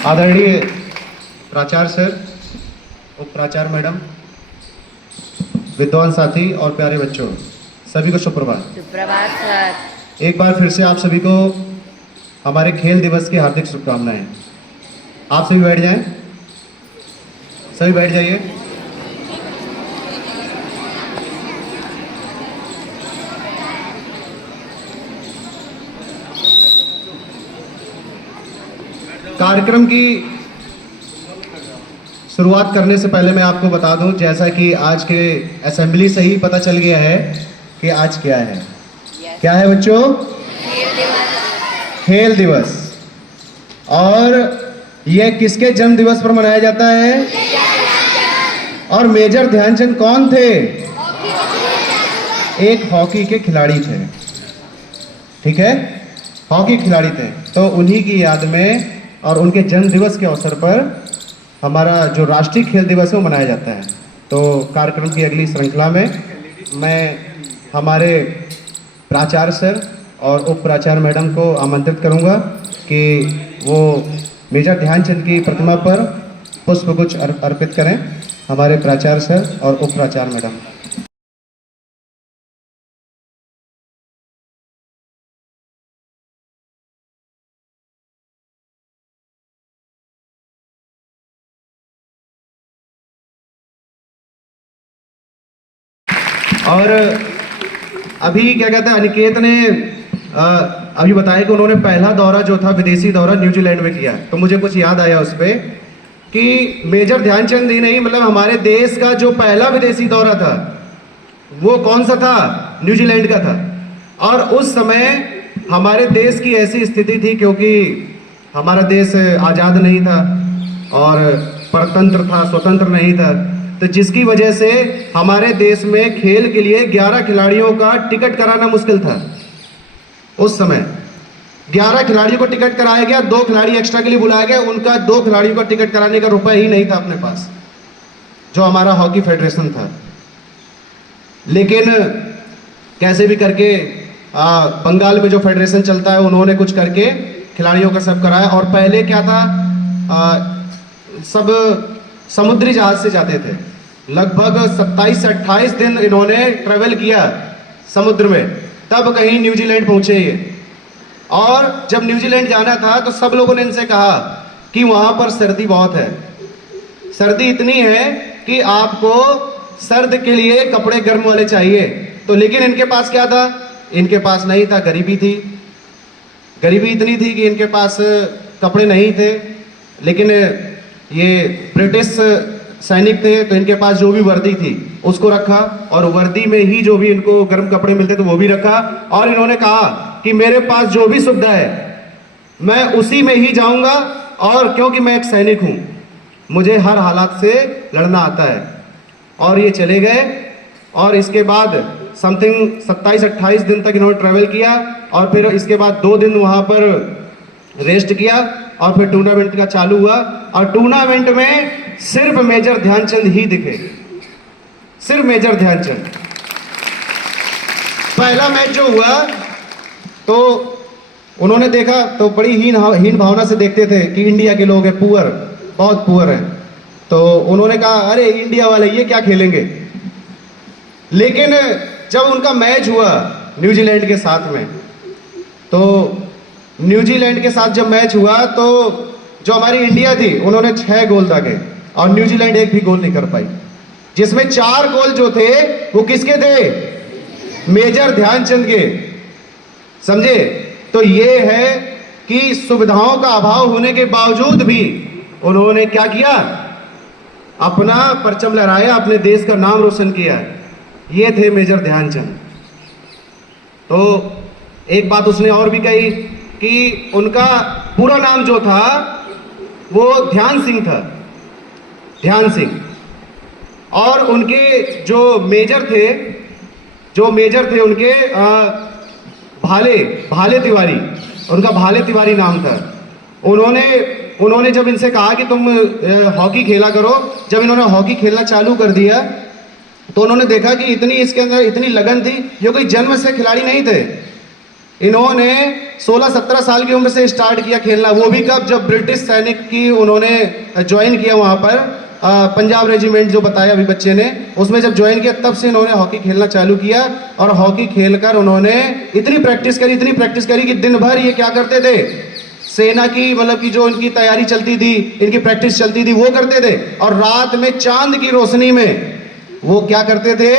आदरणीय प्राचार्य सर, उप प्राचार्य मैडम, विद्वान साथी और प्यारे बच्चों, सभी को सुप्रभात। सुप्रभात सर। एक बार फिर से आप सभी को हमारे खेल दिवस की हार्दिक शुभकामनाएं। आप सभी बैठ जाएं, सभी बैठ जाइए। कार्यक्रम की शुरुआत करने से पहले मैं आपको बता दूं, जैसा कि आज के असेंबली से ही पता चल गया है कि आज क्या है। क्या है बच्चों? खेल दिवस। और यह किसके जन्म दिवस पर मनाया जाता है? और मेजर ध्यानचंद कौन थे? एक हॉकी के खिलाड़ी थे, ठीक है, हॉकी खिलाड़ी थे। तो उन्हीं की याद में और उनके जन्म दिवस के अवसर पर हमारा जो राष्ट्रीय खेल दिवस है वो मनाया जाता है। तो कार्यक्रम की अगली श्रृंखला में मैं हमारे प्राचार्य सर और उप प्राचार्य मैडम को आमंत्रित करूंगा कि वो मेजर ध्यानचंद की प्रतिमा पर पुष्पगुच्छ अर्पित करें। हमारे प्राचार्य सर और उप प्राचार्य मैडम। और अभी क्या कहते हैं, अनिकेत ने अभी बताया कि उन्होंने पहला दौरा जो था विदेशी दौरा न्यूजीलैंड में किया। तो मुझे कुछ याद आया उस पर कि मेजर ध्यानचंद ही नहीं, मतलब हमारे देश का जो पहला विदेशी दौरा था वो कौन सा था? न्यूजीलैंड का था। और उस समय हमारे देश की ऐसी स्थिति थी, क्योंकि हमारा देश आज़ाद नहीं था और परतंत्र था, स्वतंत्र नहीं था। तो जिसकी वजह से हमारे देश में खेल के लिए 11 खिलाड़ियों का टिकट कराना मुश्किल था। उस समय 11 खिलाड़ियों को टिकट कराया गया, 2 खिलाड़ी एक्स्ट्रा के लिए बुलाया गया। उनका 2 खिलाड़ियों का टिकट कराने का रुपया ही नहीं था अपने पास, जो हमारा हॉकी फेडरेशन था। लेकिन कैसे भी करके बंगाल में जो फेडरेशन चलता है उन्होंने कुछ करके खिलाड़ियों का सब कराया। और पहले क्या था, सब समुद्री जहाज से जाते थे। लगभग 27 से 28 दिन इन्होंने ट्रेवल किया समुद्र में, तब कहीं न्यूजीलैंड पहुंचे ये। और जब न्यूजीलैंड जाना था तो सब लोगों ने इनसे कहा कि वहां पर सर्दी बहुत है, सर्दी इतनी है कि आपको सर्द के लिए कपड़े गर्म वाले चाहिए। तो लेकिन इनके पास क्या था? इनके पास नहीं था, गरीबी थी। गरीबी इतनी थी कि इनके पास कपड़े नहीं थे। लेकिन ये ब्रिटिश सैनिक थे, तो इनके पास जो भी वर्दी थी उसको रखा, और वर्दी में ही जो भी इनको गर्म कपड़े मिलते थे वो भी रखा। और इन्होंने कहा कि मेरे पास जो भी सुविधा है मैं उसी में ही जाऊंगा, और क्योंकि मैं एक सैनिक हूं, मुझे हर हालात से लड़ना आता है। और ये चले गए। और इसके बाद समथिंग 27-28 दिन तक इन्होंने ट्रेवल किया, और फिर इसके बाद 2 दिन वहां पर रेस्ट किया, और फिर टूर्नामेंट का चालू हुआ। और टूर्नामेंट में सिर्फ मेजर ध्यानचंद ही दिखे, सिर्फ मेजर ध्यानचंद। पहला मैच जो हुआ तो उन्होंने देखा तो बड़ी हीन भावना से देखते थे कि इंडिया के लोग हैं, पुअर, बहुत पुअर हैं। तो उन्होंने कहा अरे इंडिया वाले ये क्या खेलेंगे। लेकिन जब उनका मैच हुआ न्यूजीलैंड के साथ में, तो न्यूजीलैंड के साथ जब मैच हुआ तो जो हमारी इंडिया थी उन्होंने 6 गोल दागे और न्यूजीलैंड एक भी गोल नहीं कर पाई, जिसमें 4 गोल जो थे वो किसके थे? मेजर ध्यानचंद के। समझे? तो ये है कि सुविधाओं का अभाव होने के बावजूद भी उन्होंने क्या किया? अपना परचम लहराया, अपने देश का नाम रोशन किया। ये थे मेजर ध्यानचंद। तो एक बात उसने और भी कही कि उनका पूरा नाम जो था वो ध्यान सिंह था, ध्यान सिंह। और उनके जो मेजर थे उनके भाले तिवारी, उनका भाले तिवारी नाम था। उन्होंने जब इनसे कहा कि तुम हॉकी खेला करो, जब इन्होंने हॉकी खेलना चालू कर दिया तो उन्होंने देखा कि इसके अंदर इतनी लगन थी। ये कोई जन्म से खिलाड़ी नहीं थे, इन्होंने 16-17 साल की उम्र से स्टार्ट किया खेलना, वो भी कब, जब ब्रिटिश सैनिक की उन्होंने ज्वाइन किया वहाँ पर पंजाब रेजिमेंट जो बताया अभी बच्चे ने, उसमें जब ज्वाइन किया तब से इन्होंने हॉकी खेलना चालू किया। और हॉकी खेलकर उन्होंने इतनी प्रैक्टिस करी कि दिन भर ये क्या करते थे, सेना की मतलब कि जो इनकी तैयारी चलती थी, इनकी प्रैक्टिस चलती थी, वो करते थे। और रात में चांद की रोशनी में वो क्या करते थे,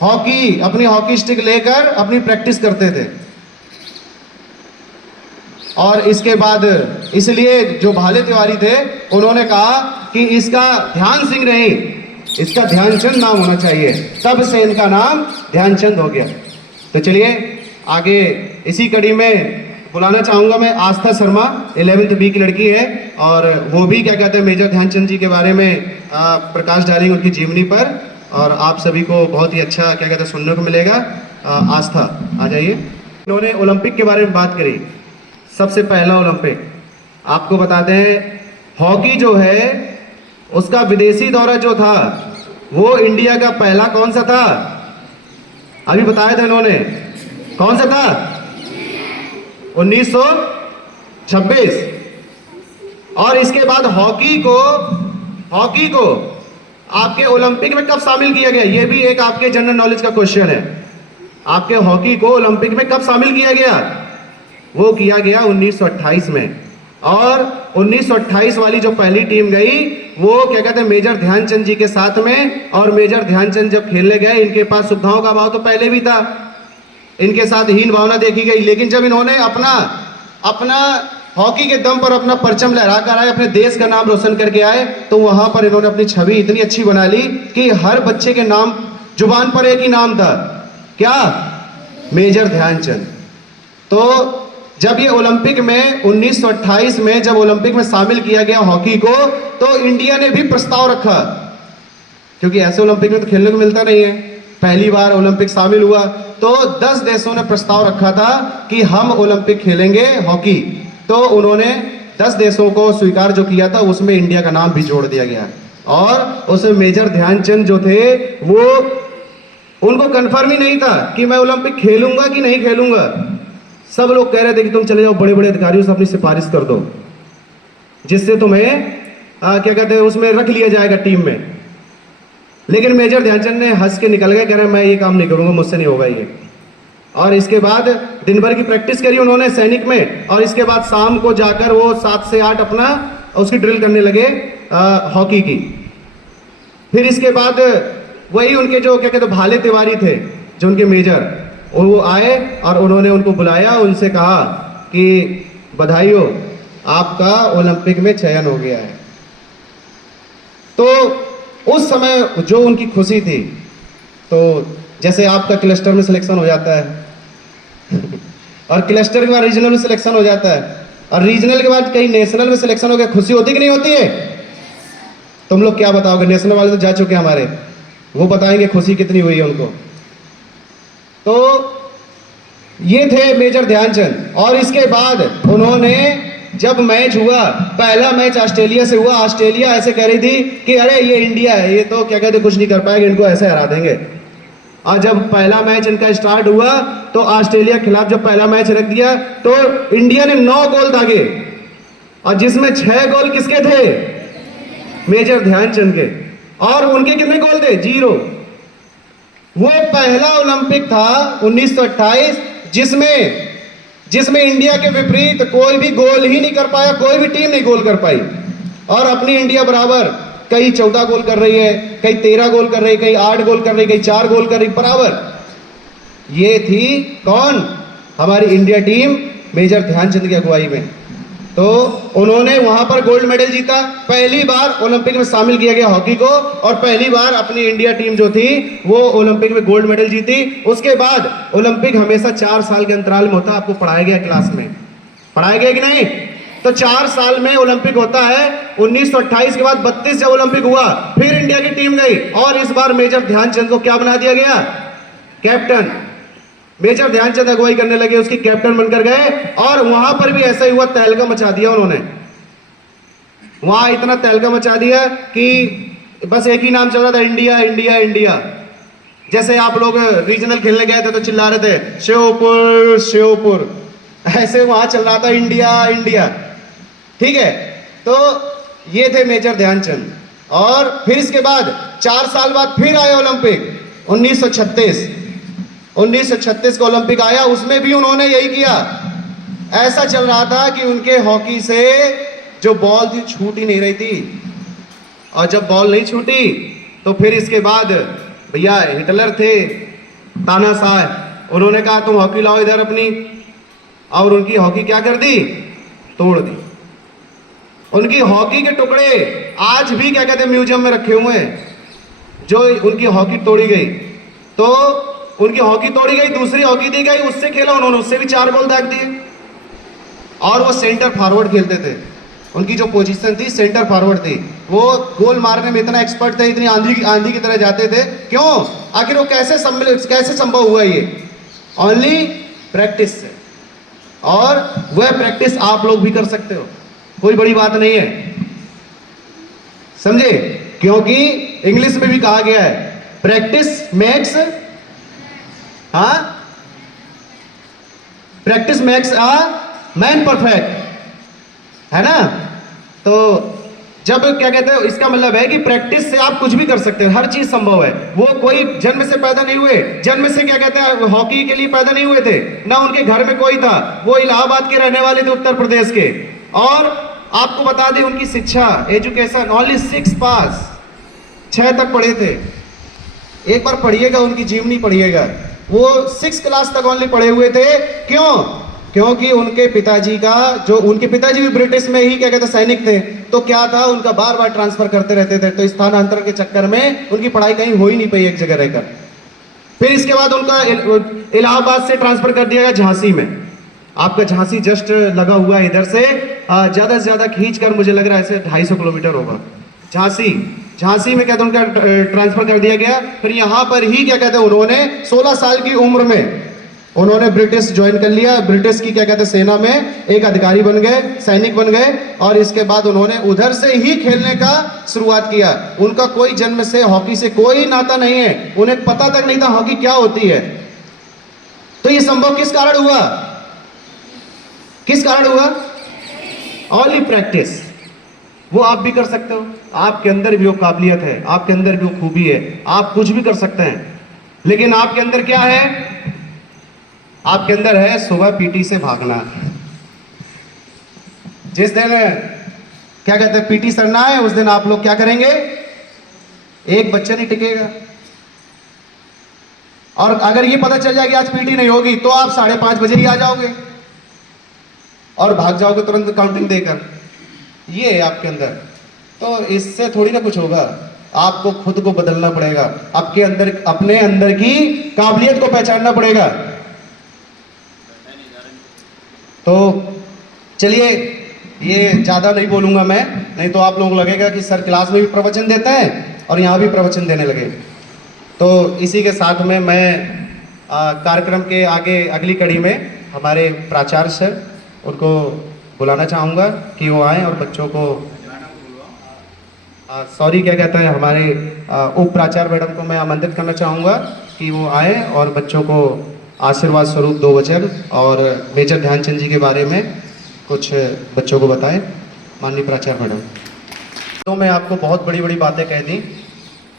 अपनी हॉकी स्टिक लेकर अपनी प्रैक्टिस करते थे। और इसके बाद इसलिए जो भाले तिवारी थे उन्होंने कहा कि इसका ध्यान सिंह नहीं, इसका ध्यानचंद नाम होना चाहिए, तब से इनका नाम ध्यानचंद हो गया। तो चलिए आगे इसी कड़ी में बुलाना चाहूंगा मैं आस्था शर्मा, 11th बी की लड़की है, और वो भी क्या कहते हैं मेजर ध्यानचंद जी के बारे में प्रकाश डालेंगे उनकी जीवनी पर, और आप सभी को बहुत ही अच्छा क्या कहते हैं सुनने को मिलेगा। आस्था आ जाइए। इन्होंने ओलंपिक के बारे में बात करी। सबसे पहला ओलंपिक आपको बता दें, हॉकी जो है उसका विदेशी दौरा जो था वो इंडिया का पहला कौन सा था, अभी बताया था इन्होंने, कौन सा था, 1926। और इसके बाद हॉकी को आपके ओलंपिक में कब शामिल किया गया, ये भी एक आपके जनरल नॉलेज का क्वेश्चन है। आपके हॉकी को ओलंपिक में कब शामिल किया गया, वो किया गया 1928 में। और 1928 वाली जो पहली टीम गई वो क्या कहते हैं मेजर ध्यानचंद जी के साथ में। और मेजर ध्यानचंद जब खेलने गए, इनके पास सुविधाओं का अभाव तो पहले भी था, इनके साथ हीन भावना देखी गई, लेकिन जब इन्होंने अपना हॉकी के दम पर अपना परचम लहरा कर आए, अपने देश का नाम रोशन करके आए, तो वहां पर इन्होंने अपनी छवि इतनी अच्छी बना ली कि हर बच्चे के नाम जुबान पर एक ही नाम था, क्या, मेजर ध्यानचंद। तो जब ये ओलंपिक में 1928 में जब ओलंपिक में शामिल किया गया हॉकी को, तो इंडिया ने भी प्रस्ताव रखा, क्योंकि ऐसे ओलंपिक में तो खेलने को मिलता नहीं है, पहली बार ओलंपिक शामिल हुआ, तो 10 देशों ने प्रस्ताव रखा था कि हम ओलंपिक खेलेंगे हॉकी। तो उन्होंने 10 देशों को स्वीकार जो किया था उसमें इंडिया का नाम भी जोड़ दिया गया। और उसमें मेजर ध्यानचंद जो थे वो, उनको कंफर्म ही नहीं था कि मैं ओलंपिक खेलूंगा कि नहीं खेलूंगा। सब लोग कह रहे थे कि तुम चले जाओ बड़े बड़े अधिकारियों से अपनी सिफारिश कर दो, जिससे तुम्हें क्या कहते हैं उसमें रख लिया जाएगा टीम में। लेकिन मेजर ध्यानचंद ने हंस के निकल गए, कह रहे मैं ये काम नहीं करूंगा, मुझसे नहीं होगा ये। और इसके बाद दिन भर की प्रैक्टिस करी उन्होंने सैनिक में, और इसके बाद शाम को जाकर वो 7 से 8 अपना उसकी ड्रिल करने लगे हॉकी की। फिर इसके बाद वही उनके जो क्या कहते भाले तिवारी थे, जो उनके मेजर, वो आए और उन्होंने उनको बुलाया, उनसे कहा कि बधाई हो, आपका ओलंपिक में चयन हो गया है। तो उस समय जो उनकी खुशी थी, तो जैसे आपका क्लस्टर में सिलेक्शन हो जाता है और क्लस्टर के बाद रीजनल में सिलेक्शन हो जाता है, और रीजनल के बाद कहीं नेशनल में सिलेक्शन हो गया, खुशी होती कि नहीं होती है? तुम लोग क्या बताओगे, नेशनल वाले तो जा चुके हैं हमारे, वो बताएंगे खुशी कितनी हुई है उनको। तो ये थे मेजर ध्यानचंद। और इसके बाद उन्होंने जब मैच हुआ, पहला मैच ऑस्ट्रेलिया से हुआ, ऑस्ट्रेलिया ऐसे कह रही थी कि अरे ये इंडिया है, ये तो क्या कहते कुछ नहीं कर पाएगा, इनको ऐसे हरा देंगे। और जब पहला मैच इनका स्टार्ट हुआ तो ऑस्ट्रेलिया के खिलाफ जब पहला मैच रख दिया तो इंडिया ने 9 गोल दागे, और जिसमें 6 गोल किसके थे, मेजर ध्यानचंद के। और उनके कितने गोल थे, 0। वो पहला ओलंपिक था 1928 जिसमें इंडिया के विपरीत कोई भी गोल ही नहीं कर पाया, कोई भी टीम नहीं गोल कर पाई। और अपनी इंडिया बराबर कई 14 गोल कर रही है, कई 13 गोल कर रही है, कई 8 गोल कर रही है, कई 4 गोल कर रही बराबर। ये थी कौन, हमारी इंडिया टीम मेजर ध्यानचंद की अगुवाई में। तो उन्होंने वहां पर गोल्ड मेडल जीता, पहली बार ओलंपिक में शामिल किया गया हॉकी को, और पहली बार अपनी इंडिया टीम जो थी वो ओलंपिक में गोल्ड मेडल जीती। उसके बाद ओलंपिक हमेशा 4 साल के अंतराल में होता है, आपको पढ़ाया गया क्लास में, पढ़ाया गया कि नहीं? तो 4 साल में ओलंपिक होता है। 1928 के बाद 32 जब ओलंपिक हुआ, फिर इंडिया की टीम गई, और इस बार मेजर ध्यानचंद को क्या बना दिया गया, कैप्टन। मेजर ध्यानचंद अगुवाई करने लगे, उसकी कैप्टन बनकर गए। और वहां पर भी ऐसा ही हुआ, तहलका मचा दिया उन्होंने, वहां इतना तहलका मचा दिया कि बस एक ही नाम चल रहा था, इंडिया इंडिया इंडिया। जैसे आप लोग रीजनल खेलने गए थे तो चिल्ला रहे थे श्योपुर श्योपुर, ऐसे वहां चल रहा था इंडिया इंडिया, ठीक है। तो ये थे मेजर ध्यानचंद। और फिर इसके बाद 4 साल बाद फिर आए ओलंपिक 1936। 1936 का ओलंपिक आया, उसमें भी उन्होंने यही किया। ऐसा चल रहा था कि उनके हॉकी से जो बॉल थी छूट ही नहीं रही थी, और जब बॉल नहीं छूटी तो फिर इसके बाद भैया हिटलर थे तानाशाह, उन्होंने कहा तुम हॉकी लाओ इधर अपनी, और उनकी हॉकी क्या कर दी, तोड़ दी। उनकी हॉकी के टुकड़े आज भी क्या कहते हैं म्यूजियम में रखे हुए हैं, जो उनकी हॉकी तोड़ी गई। तो उनकी हॉकी तोड़ी गई, दूसरी हॉकी दी गई, उससे खेला उन्होंने, उससे भी 4 गोल दाग दिए। और वो सेंटर फॉरवर्ड खेलते थे, उनकी जो पोजीशन थी सेंटर फॉरवर्ड थी। वो गोल मारने में इतना एक्सपर्ट थे, इतनी आंधी की तरह जाते थे। क्यों, आखिर वो कैसे संभव हुआ ये? ओनली प्रैक्टिस से। और वह प्रैक्टिस आप लोग भी कर सकते हो, कोई बड़ी बात नहीं है, समझे? क्योंकि इंग्लिश में भी कहा गया है प्रैक्टिस मेक्स, हाँ, practice makes a man perfect, है ना? तो जब क्या कहते हैं, इसका मतलब है कि प्रैक्टिस से आप कुछ भी कर सकते हो, हर चीज संभव है। वो कोई जन्म से पैदा नहीं हुए, जन्म से क्या कहते हैं हॉकी के लिए पैदा नहीं हुए थे, ना उनके घर में कोई था, वो इलाहाबाद के रहने वाले थे, उत्तर प्रदेश के। और आपको बता दें उनकी शिक्षा, एजुकेशन ओनली 6 पास, 6 तक पढ़े थे। एक बार पढ़िएगा उनकी जीवनी पढ़िएगा, वो 6 क्लास तक ओनली पढ़े हुए थे। क्यों? क्योंकि उनके पिताजी का जो, उनके पिताजी भी ब्रिटिश में ही क्या कहते हैं सैनिक थे, तो क्या था उनका बार बार ट्रांसफर करते रहते थे, तो स्थानांतरण के चक्कर में उनकी पढ़ाई कहीं हो ही नहीं पाई एक जगह रहकर। फिर इसके बाद उनका इलाहाबाद से ट्रांसफर कर दिया गया झांसी में। आपका झांसी जस्ट लगा हुआ है इधर से, ज्यादा से ज्यादा खींच कर मुझे लग रहा है ऐसे 250 किलोमीटर होगा झांसी में क्या था उनका ट्रांसफर कर दिया गया। फिर यहाँ पर ही क्या कहते हैं उन्होंने 16 साल की उम्र में उन्होंने ब्रिटिश ज्वाइन कर लिया, ब्रिटिश की क्या कहते हैं सेना में एक अधिकारी बन गए, सैनिक बन गए। और इसके बाद उन्होंने उधर से ही खेलने का शुरुआत किया। उनका कोई जन्म से हॉकी से कोई नाता नहीं है, उन्हें पता तक नहीं था हॉकी क्या होती है। तो ये संभव किस कारण हुआ? किस कारण हुआ? Only practice. वो आप भी कर सकते हो, आपके अंदर भी वो काबिलियत है, आपके अंदर भी वो खूबी है, आप कुछ भी कर सकते हैं। लेकिन आपके अंदर क्या है? आपके अंदर है सुबह पीटी से भागना। जिस दिन क्या कहते हैं पीटी सर ना है, उस दिन आप लोग क्या करेंगे? एक बच्चा नहीं टिकेगा। और अगर ये पता चल जाए कि आज पीटी नहीं होगी, तो आप 5:30 बजे ही आ जाओगे और भाग जाओगे तुरंत काउंटिंग देकर। ये है आपके अंदर। तो इससे थोड़ी ना कुछ होगा, आपको खुद को बदलना पड़ेगा, आपके अंदर, अपने अंदर की काबिलियत को पहचानना पड़ेगा। तो चलिए, ये ज़्यादा नहीं बोलूँगा मैं, नहीं तो आप लोगों को लगेगा कि सर क्लास में भी प्रवचन देते हैं और यहाँ भी प्रवचन देने लगे। तो इसी के साथ में मैं कार्यक्रम के आगे अगली कड़ी में हमारे प्राचार्य सर, उनको बुलाना चाहूँगा कि वो आएँ और बच्चों को सॉरी क्या कहते हैं हमारे उप प्राचार्य मैडम को मैं आमंत्रित करना चाहूँगा कि वो आए और बच्चों को आशीर्वाद स्वरूप 2 वचन और मेजर ध्यानचंद जी के बारे में कुछ बच्चों को बताएं। माननीय प्राचार्य मैडम। तो मैं आपको बहुत बड़ी बड़ी बातें कह दी,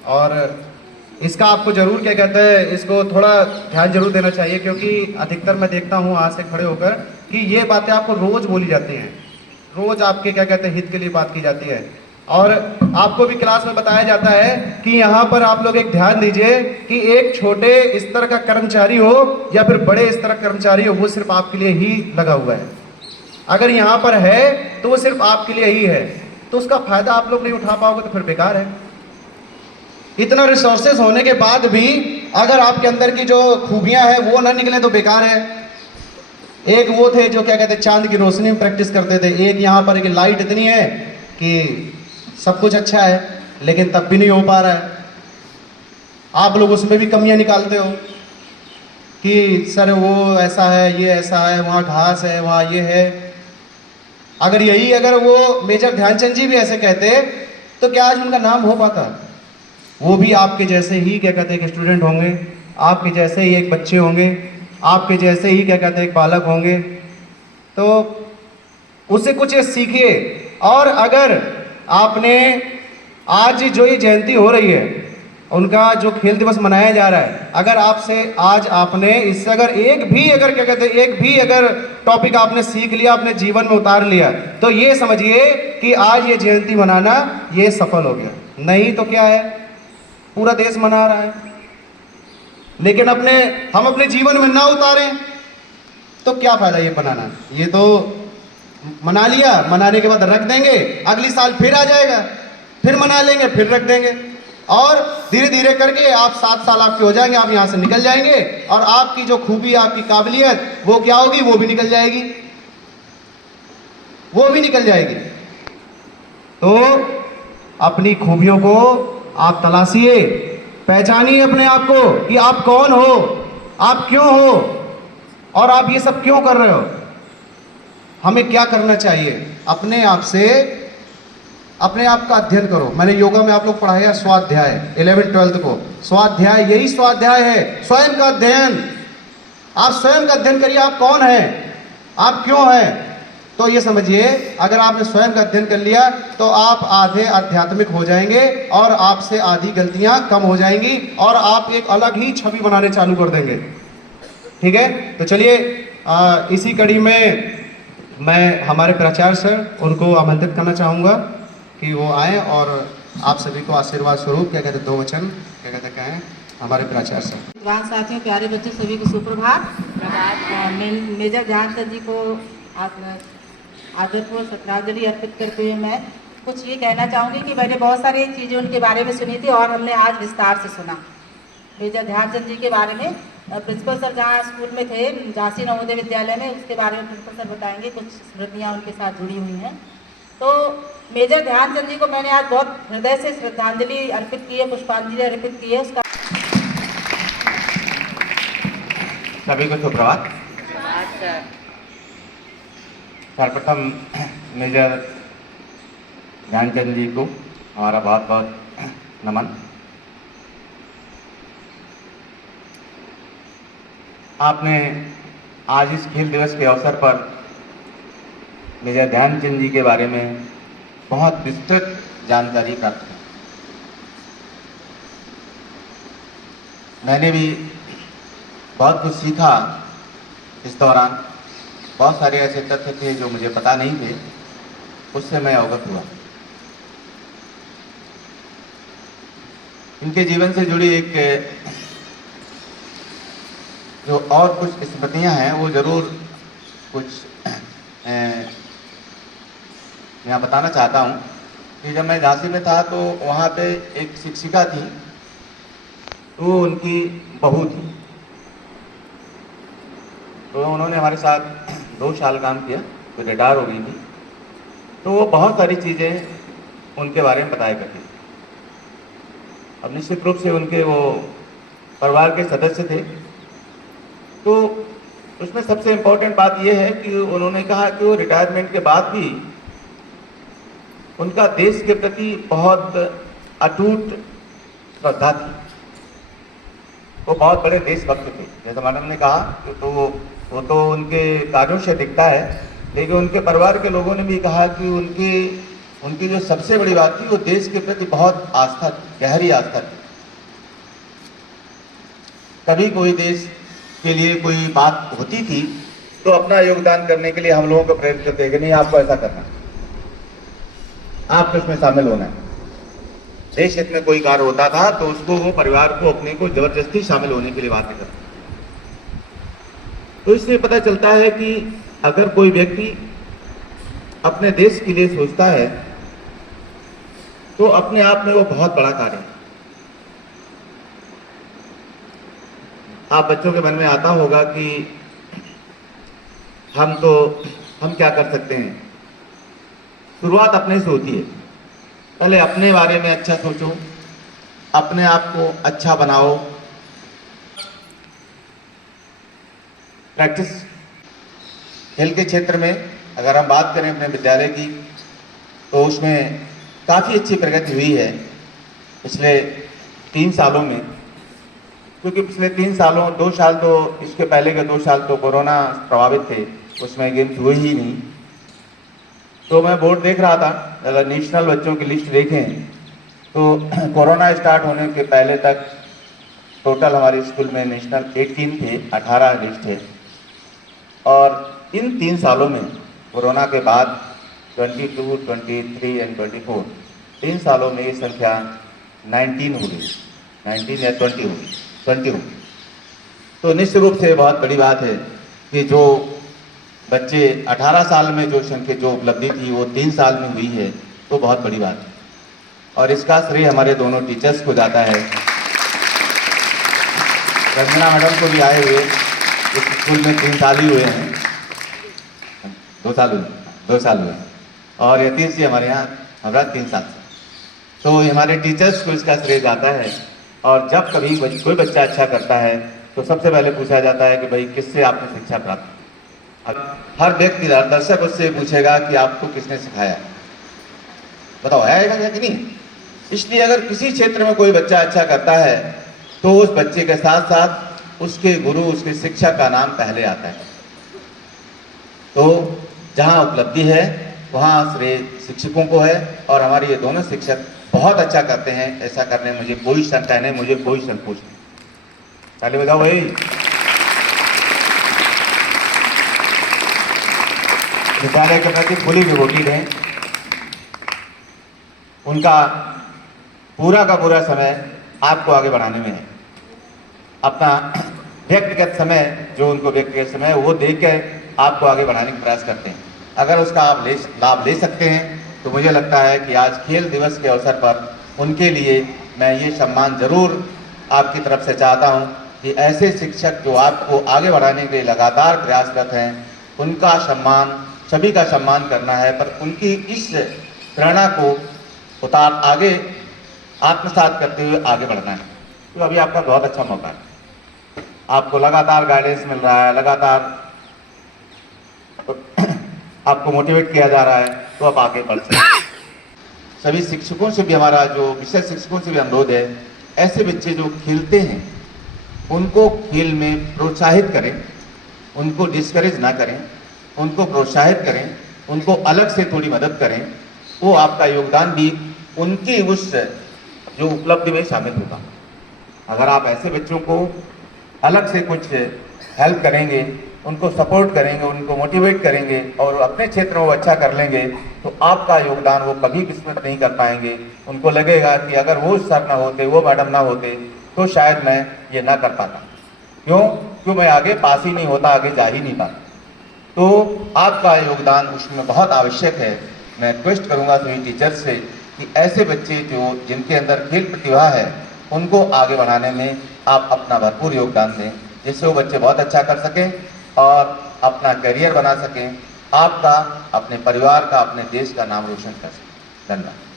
और इसका आपको जरूर क्या कहते हैं, इसको थोड़ा ध्यान जरूर देना चाहिए, क्योंकि अधिकतर मैं देखता हूँ आज से खड़े होकर कि ये बातें आपको रोज बोली जाती हैं, रोज आपके क्या कहते हैं हित के लिए बात की जाती है। और आपको भी क्लास में बताया जाता है कि यहाँ पर आप लोग एक ध्यान दीजिए कि एक छोटे स्तर का कर्मचारी हो या फिर बड़े स्तर का कर्मचारी हो, वो सिर्फ आपके लिए ही लगा हुआ है। अगर यहाँ पर है तो वो सिर्फ आपके लिए ही है, तो उसका फायदा आप लोग नहीं उठा पाओगे तो फिर बेकार है। इतना रिसोर्सेज होने के बाद भी अगर आपके अंदर की जो खूबियां हैं वो ना निकले तो बेकार है। एक वो थे जो क्या कहते हैं चांद की रोशनी में प्रैक्टिस करते थे, एक यहाँ पर एक लाइट इतनी है कि सब कुछ अच्छा है लेकिन तब भी नहीं हो पा रहा है। आप लोग उसमें भी कमियां निकालते हो कि सर वो ऐसा है, ये ऐसा है, वहाँ घास है, वहाँ ये है। अगर वो मेजर ध्यानचंद जी भी ऐसे कहते तो क्या आज उनका नाम हो पाता? वो भी आपके जैसे ही क्या कहते हैं एक स्टूडेंट होंगे, आपके जैसे ही एक बच्चे होंगे, आपके जैसे ही क्या कहते हैं एक बालक होंगे, तो उससे कुछ सीखिए। और अगर आपने आज जो ये जयंती हो रही है, उनका जो खेल दिवस मनाया जा रहा है, अगर आपसे आज आपने इससे अगर एक भी अगर क्या कहते हैं एक भी अगर टॉपिक आपने सीख लिया, अपने जीवन में उतार लिया, तो ये समझिए कि आज ये जयंती मनाना ये सफल हो गया। नहीं तो क्या है, पूरा देश मना रहा है, लेकिन हम अपने जीवन में ना उतारें तो क्या फायदा ये बनाना। ये तो मना लिया, मनाने के बाद रख देंगे, अगली साल फिर आ जाएगा, फिर मना लेंगे, फिर रख देंगे, और धीरे धीरे करके आप 7 साल आपके हो जाएंगे, आप यहां से निकल जाएंगे, और आपकी जो खूबी, आपकी काबिलियत वो क्या होगी, वो भी निकल जाएगी, वो भी निकल जाएगी। तो अपनी खूबियों को आप तलाशिए, पहचानिए अपने आप को कि आप कौन हो, आप क्यों हो, और आप ये सब क्यों कर रहे हो। हमें क्या करना चाहिए, अपने आप से अपने आप का अध्ययन करो। मैंने योगा में आप लोग पढ़ाया स्वाध्याय 11th-12th को, स्वाध्याय यही स्वाध्याय है, स्वयं का अध्ययन। आप स्वयं का अध्ययन करिए, आप कौन हैं, आप क्यों हैं। तो ये समझिए, अगर आपने स्वयं का अध्ययन कर लिया तो आप आधे आध्यात्मिक हो जाएंगे, और आपसे आधी गलतियां कम हो जाएंगी, और आप एक अलग ही छवि बनाने चालू कर देंगे। ठीक है, तो चलिए इसी कड़ी में मैं हमारे प्राचार्य सर उनको आमंत्रित करना चाहूँगा कि वो आए और आप सभी को आशीर्वाद स्वरूप क्या कहते हैं 2 वचन क्या कहते कहें हमारे प्राचार्य सर। विद्वान साथियों, प्यारे बच्चों, सभी को सुप्रभात। मेजर ध्यानचंद जी को आदरपूर्वक श्रद्धांजलि अर्पित करते हुए मैं कुछ ये कहना चाहूँगी कि मैंने बहुत सारी चीज़ें उनके बारे में सुनी थी, और हमने आज विस्तार से सुना मेजर ध्यानचंद जी के बारे में। प्रिंसिपल सर जहाँ स्कूल में थे, झांसी नवोदय विद्यालय में, उसके बारे में प्रिंसिपल सर बताएंगे, कुछ स्मृतियाँ उनके साथ जुड़ी हुई हैं। तो मेजर ध्यानचंद जी को मैंने आज बहुत हृदय से श्रद्धांजलि अर्पित की है, पुष्पांजलि अर्पित की है। उसका सभी को सुप्रभात। अच्छा। सर्वप्रथम मेजर ध्यानचंद जी को हमारा बहुत बहुत नमन। आपने आज इस खेल दिवस के अवसर पर मेजर ध्यानचंद जी के बारे में बहुत विस्तृत जानकारी प्राप्त की। मैंने भी बहुत कुछ सीखा इस दौरान। बहुत सारे ऐसे तथ्य थे जो मुझे पता नहीं थे, उससे मैं अवगत हुआ। इनके जीवन से जुड़ी एक जो और कुछ स्मृतियां हैं वो ज़रूर कुछ यहाँ बताना चाहता हूँ कि जब मैं झांसी में था तो वहाँ पे एक शिक्षिका थी, तो उनकी बहू थी, तो उन्होंने हमारे साथ 2 साल काम किया, तो रिटायर हो गई थी। तो वो बहुत सारी चीज़ें उनके बारे में बताया करती थी। अब निश्चित रूप से उनके वो परिवार के सदस्य थे, तो उसमें सबसे इम्पोर्टेंट बात यह है कि उन्होंने कहा कि वो रिटायरमेंट के बाद भी उनका देश के प्रति बहुत अटूट श्रद्धा थी। वो बहुत बड़े देशभक्त थे, जैसा मैडम ने कहा कि तो वो तो उनके कार्यों से दिखता है, लेकिन उनके परिवार के लोगों ने भी कहा कि उनकी जो सबसे बड़ी बात थी वो देश के प्रति बहुत आस्था थी, गहरी आस्था थी। कभी कोई देश के लिए कोई बात होती थी तो अपना योगदान करने के लिए हम लोगों को प्रेरित करते हैं कि नहीं, आपको ऐसा करना, आपको इसमें शामिल होना है। देश हित में कोई कार्य होता था तो उसको वो परिवार को अपने को जबरदस्ती शामिल होने के लिए बातें करते। तो इससे पता चलता है कि अगर कोई व्यक्ति अपने देश के लिए सोचता है तो अपने आप में वो बहुत बड़ा कार्य है। आप बच्चों के मन में आता होगा कि हम क्या कर सकते हैं। शुरुआत अपने से होती है। पहले अपने बारे में अच्छा सोचो, अपने आप को अच्छा बनाओ। प्रैक्टिस खेल के क्षेत्र में अगर हम बात करें अपने विद्यालय की, तो उसमें काफ़ी अच्छी प्रगति हुई है पिछले 3 सालों में। क्योंकि पिछले 3 सालों 2 साल तो इसके पहले के 2 साल तो कोरोना प्रभावित थे, उसमें गेम्स हुए ही नहीं। तो मैं बोर्ड देख रहा था, अगर नेशनल बच्चों की लिस्ट देखें तो कोरोना स्टार्ट होने के पहले तक टोटल हमारे स्कूल में नेशनल 18 थे, 18 लिस्ट है। और इन 3 सालों में कोरोना के बाद 22, 23 एंड 24, 3 सालों में ये संख्या 19 हो गई, 19 या 20 हो गई, 20 हो गई। तो निश्चित रूप से बहुत बड़ी बात है कि जो बच्चे 18 साल में जो उपलब्धि थी वो 3 साल में हुई है, तो बहुत बड़ी बात है। और इसका श्रेय हमारे दोनों टीचर्स को जाता है। रंजना मैडम को भी आए हुए इस स्कूल में 3 साल ही हुए हैं, 2 साल हुए, और यतीश जी हमारे यहाँ हमारा 3 साल से। तो हमारे टीचर्स को इसका श्रेय जाता है। और जब कभी कोई बच्चा अच्छा करता है तो सबसे पहले पूछा जाता है कि भाई किससे आपने शिक्षा प्राप्त की। हर व्यक्ति दर्शक उससे पूछेगा कि आपको किसने सिखाया, बताओ है कि नहीं। इसलिए अगर किसी क्षेत्र में कोई बच्चा अच्छा करता है तो उस बच्चे के साथ साथ उसके गुरु, उसके शिक्षक का नाम पहले आता है। तो जहाँ उपलब्धि है वहाँ श्रेय शिक्षकों को है, और हमारे ये दोनों शिक्षक बहुत अच्छा करते हैं। ऐसा करने में मुझे कोई संकोच नहीं। ताली बजाओ भाई। विद्यालय के प्रति खुली डिवोटेड हैं। उनका पूरा का पूरा समय आपको आगे बढ़ाने में है। अपना व्यक्तिगत समय, जो उनको व्यक्तिगत समय है, वो देकर आपको आगे बढ़ाने का प्रयास करते हैं। अगर उसका आप लाभ ले सकते हैं तो मुझे लगता है कि आज खेल दिवस के अवसर पर उनके लिए मैं ये सम्मान जरूर आपकी तरफ से चाहता हूँ कि ऐसे शिक्षक जो आपको आगे बढ़ाने के लिए लगातार प्रयासरत हैं, उनका सम्मान, सभी का सम्मान करना है, पर उनकी इस प्रेरणा को आगे आत्मसात करते हुए आगे बढ़ना है। तो अभी आपका बहुत अच्छा मौका है, आपको लगातार गाइडेंस मिल रहा है, लगातार आपको मोटिवेट किया जा रहा है, तो आप आगे बढ़ सकते हैं। सभी शिक्षकों से भी हमारा, जो विषय शिक्षकों से भी अनुरोध है, ऐसे बच्चे जो खेलते हैं उनको खेल में प्रोत्साहित करें, उनको डिस्करेज ना करें, उनको प्रोत्साहित करें, उनको अलग से थोड़ी मदद करें। वो आपका योगदान भी उनकी उस जो उपलब्धि में शामिल होगा। अगर आप ऐसे बच्चों को अलग से कुछ हेल्प करेंगे, उनको सपोर्ट करेंगे, उनको मोटिवेट करेंगे और अपने क्षेत्र में वो अच्छा कर लेंगे, तो आपका योगदान वो कभी विस्मृत नहीं कर पाएंगे। उनको लगेगा कि अगर वो सर ना होते, वो मैडम ना होते, तो शायद मैं ये ना कर पाता। क्यों मैं आगे पास ही नहीं होता, आगे जा ही नहीं पाता। तो आपका योगदान उसमें बहुत आवश्यक है। मैं रिक्वेस्ट करूँगा सभी टीचर्स से कि ऐसे बच्चे जो जिनके अंदर खेल प्रतिभा है, उनको आगे बढ़ाने में आप अपना भरपूर योगदान दें, जिससे वो बच्चे बहुत अच्छा कर सकें और अपना करियर बना सकें, आपका, अपने परिवार का, अपने देश का नाम रोशन कर सकें। धन्यवाद।